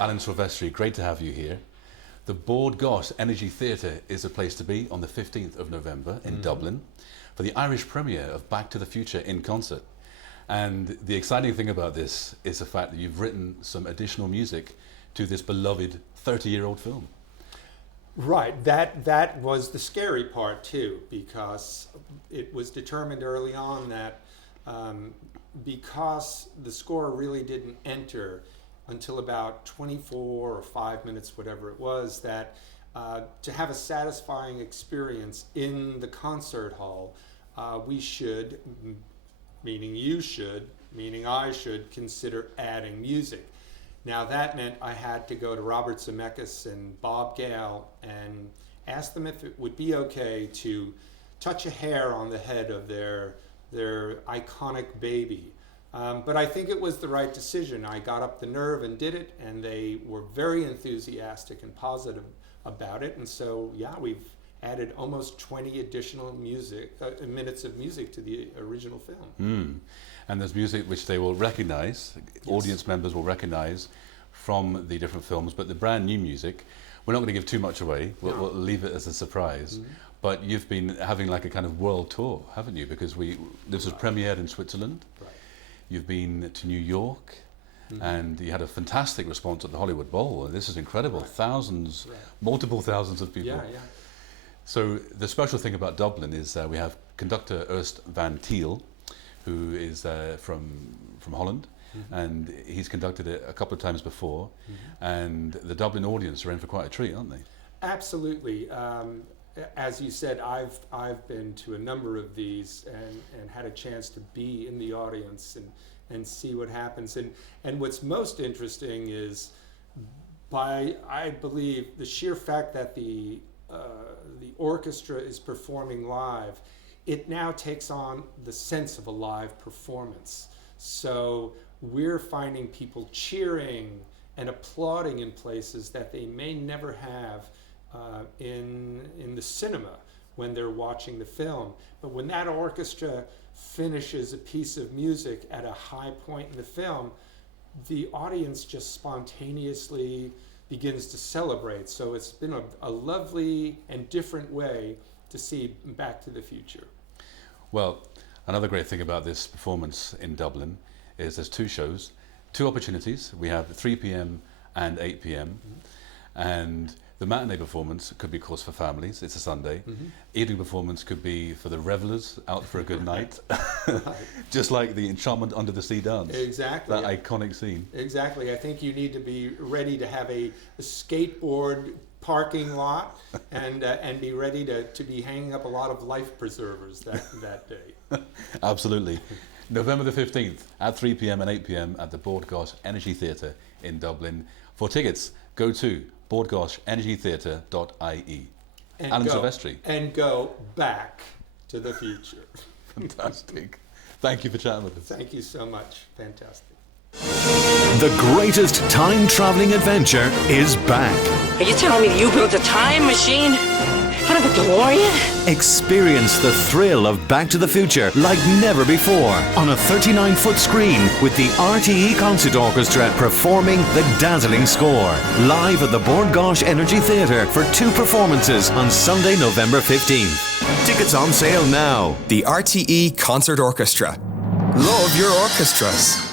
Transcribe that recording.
Alan Silvestri, great to have you here. The Bord Gáis Energy Theatre is a place to be on the 15th of November in Dublin for the Irish premiere of Back to the Future in concert. And the exciting thing about this is the fact that you've written some additional music to this beloved 30-year-old film. Right, that was the scary part too, because it was determined early on that because the score really didn't enter until about 24 or 5 minutes, whatever it was, that to have a satisfying experience in the concert hall, we should, meaning you should, meaning I should, consider adding music. Now that meant I had to go to Robert Zemeckis and Bord Gáis and ask them if it would be okay to touch a hair on the head of their iconic baby. But I think it was the right decision. I got up the nerve and did it, and they were very enthusiastic and positive about it. And so, yeah, we've added almost 20 additional minutes of music to the original film. And there's music which they will recognize, audience members will recognize from the different films, but the brand new music, we're not going to give too much away, we'll leave it as a surprise. But you've been having like a kind of world tour, haven't you? Because this was premiered in Switzerland. You've been to New York, and you had a fantastic response at the Hollywood Bowl. This is incredible. Thousands, multiple thousands of people. So the special thing about Dublin is we have conductor Ernst van Thiel, who is from Holland, and he's conducted it a couple of times before, and the Dublin audience are in for quite a treat, aren't they? Absolutely. As you said, I've been to a number of these and had a chance to be in the audience and see what happens. And what's most interesting is, I believe, the sheer fact that the orchestra is performing live, it now takes on the sense of a live performance. So we're finding people cheering and applauding in places that they may never have in the cinema when they're watching the film. But when that orchestra finishes a piece of music at a high point in the film, the audience just spontaneously begins to celebrate. So it's been a lovely and different way to see Back to the Future. Well, another great thing about this performance in Dublin is there's two shows, two opportunities. We have 3 p.m. and 8 p.m. And the matinee performance could be, of course, for families. It's a Sunday. Evening performance could be for the revelers out for a good night. Just like the Enchantment Under the Sea dance. Exactly. That iconic scene. Exactly. I think you need to be ready to have a skateboard parking lot and be ready to be hanging up a lot of life preservers that day. Absolutely. November the 15th at 3 p.m. and 8 p.m. at the Bord Gáis Energy Theatre in Dublin. For tickets, go to bordgaisenergytheatre.ie. Alan Silvestri. And go back to the future. Fantastic. Thank you for chatting with us. Thank you so much. Fantastic. The greatest time-traveling adventure is back. Are you telling me you built a time machine out of a DeLorean? Experience the thrill of Back to the Future like never before on a 39-foot screen with the RTÉ Concert Orchestra performing the dazzling score. Live at the Bord Gáis Energy Theatre for 2 performances on Sunday, November 15th. Tickets on sale now. The RTÉ Concert Orchestra. Love your orchestras.